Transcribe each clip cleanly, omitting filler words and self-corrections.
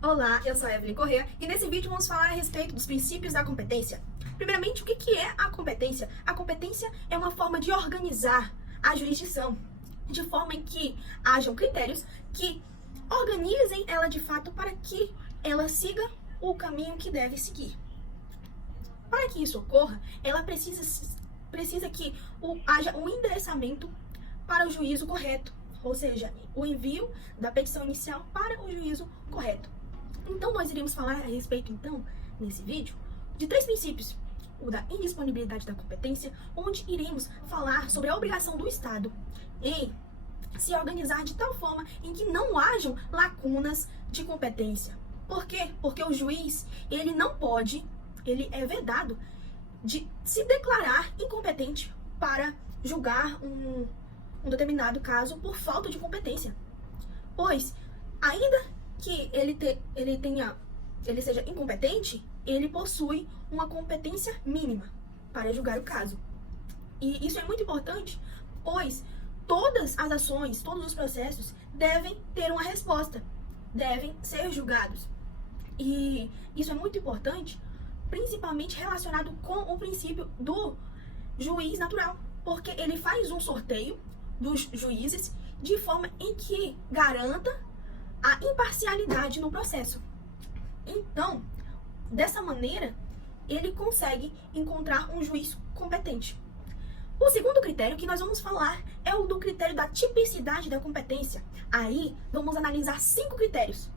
Olá, eu sou a Evelyn Corrêa e nesse vídeo vamos falar a respeito dos princípios da competência. Primeiramente, o que é a competência? A competência é uma forma de organizar a jurisdição, de forma em que hajam critérios que organizem ela de fato para que ela siga o caminho que deve seguir. Para que isso ocorra, ela precisa que haja um endereçamento para o juízo correto, ou seja, o envio da petição inicial para o juízo correto. Então, nós iremos falar a respeito, então, nesse vídeo, de 3 princípios. O da indisponibilidade da competência, onde iremos falar sobre a obrigação do Estado em se organizar de tal forma em que não hajam lacunas de competência. Por quê? Porque o juiz, ele não pode, ele é vedado de se declarar incompetente para julgar um determinado caso por falta de competência. Pois, ainda que ele seja incompetente, ele possui uma competência mínima para julgar o caso. E isso é muito importante, pois todas as ações, todos os processos devem ter uma resposta, devem ser julgados. E isso é muito importante, principalmente relacionado com o princípio do juiz natural, porque ele faz um sorteio dos juízes de forma em que garanta a imparcialidade no processo. Então, dessa maneira, ele consegue encontrar um juiz competente. O segundo critério que nós vamos falar é o do critério da tipicidade da competência. Aí, vamos analisar 5 critérios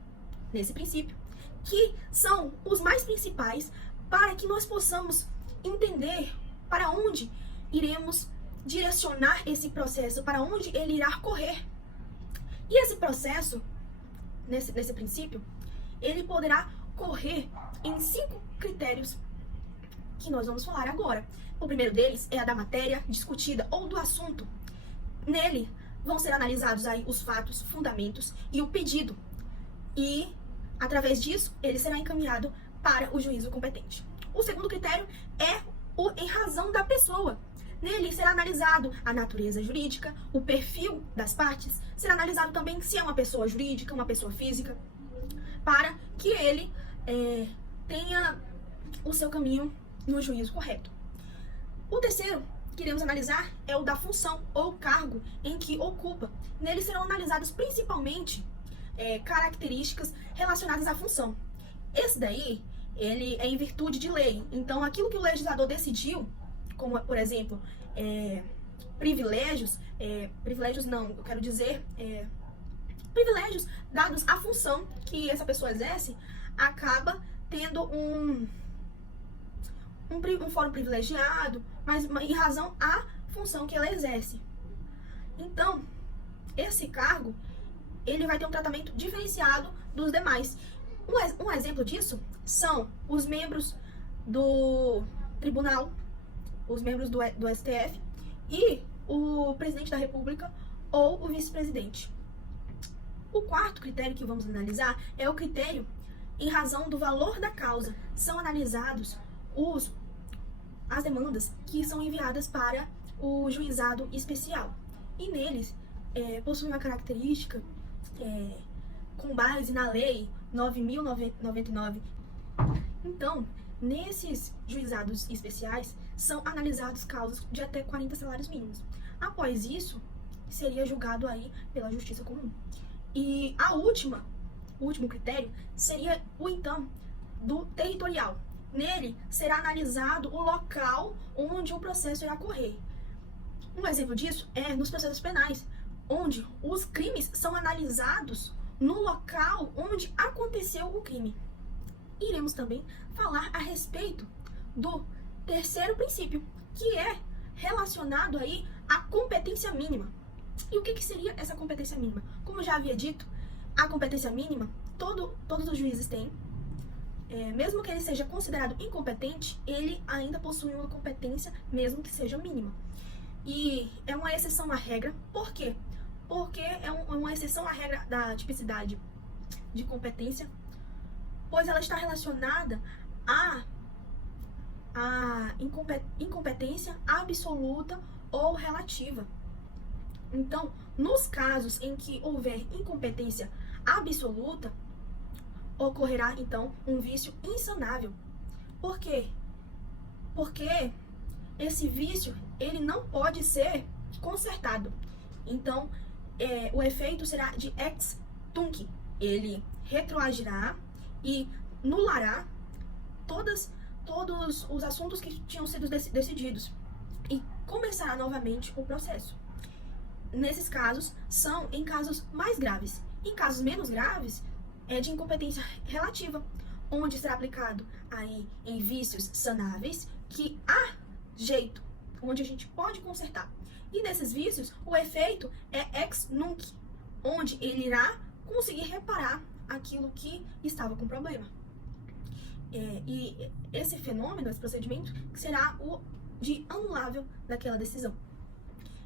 nesse princípio, que são os mais principais para que nós possamos entender para onde iremos direcionar esse processo, para onde ele irá correr. E esse processo, nesse princípio, ele poderá correr em 5 critérios que nós vamos falar agora. O primeiro deles é a da matéria discutida ou do assunto. Nele vão ser analisados aí os fatos, fundamentos e o pedido. E, através disso, ele será encaminhado para o juízo competente. O segundo critério é o em razão da pessoa. Nele será analisado a natureza jurídica, o perfil das partes, será analisado também se é uma pessoa jurídica, uma pessoa física, para que ele tenha o seu caminho no juízo correto. O terceiro que iremos analisar é o da função ou cargo em que ocupa. Nele serão analisadas principalmente características relacionadas à função. Esse daí, ele é em virtude de lei. Então, aquilo que o legislador decidiu, como, por exemplo, privilégios dados à função que essa pessoa exerce, acaba tendo um fórum privilegiado, mas em razão à função que ela exerce. Então, esse cargo, ele vai ter um tratamento diferenciado dos demais. Um exemplo disso são os membros do tribunal, os membros do STF e o presidente da República ou o vice-presidente. O quarto critério que vamos analisar é o critério em razão do valor da causa. São analisados as demandas que são enviadas para o juizado especial. E neles possui uma característica com base na lei 9.099. Então, nesses juizados especiais, são analisados causas de até 40 salários mínimos. Após isso, seria julgado aí pela justiça comum. E o último critério seria o, então, do territorial. Nele, será analisado o local onde o processo irá ocorrer. Um exemplo disso é nos processos penais, onde os crimes são analisados no local onde aconteceu o crime. Iremos também falar a respeito do terceiro princípio, que é relacionado aí à competência mínima. E o que seria essa competência mínima? Como eu já havia dito, a competência mínima, todos os juízes têm. Mesmo que ele seja considerado incompetente, ele ainda possui uma competência, mesmo que seja mínima. E é uma exceção à regra. Por quê? Porque é uma exceção à regra da tipicidade de competência, pois ela está relacionada à incompetência absoluta ou relativa. Então, nos casos em que houver incompetência absoluta ocorrerá então um vício insanável. Por quê? Porque esse vício, ele não pode ser consertado. Então, o efeito será de ex tunc. Ele retroagirá e nulará todos os assuntos que tinham sido decididos e começará novamente o processo. Nesses casos, são em casos mais graves. Em casos menos graves, é de incompetência relativa, onde será aplicado aí em vícios sanáveis que há jeito, onde a gente pode consertar. E nesses vícios, o efeito é ex nunc, onde ele irá conseguir reparar aquilo que estava com problema. E esse fenômeno, esse procedimento, será o de anulável daquela decisão.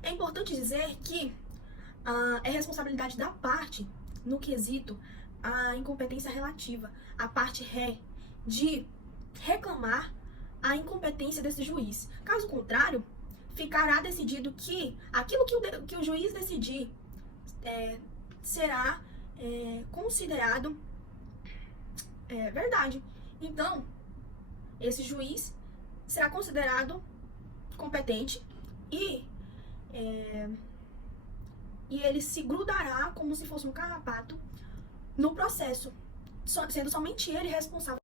É importante dizer que é responsabilidade da parte, no quesito a incompetência relativa, a parte ré, de reclamar a incompetência desse juiz. Caso contrário, ficará decidido que aquilo que o juiz decidir será considerado verdade. Então, esse juiz será considerado competente e ele se grudará como se fosse um carrapato no processo, sendo somente ele responsável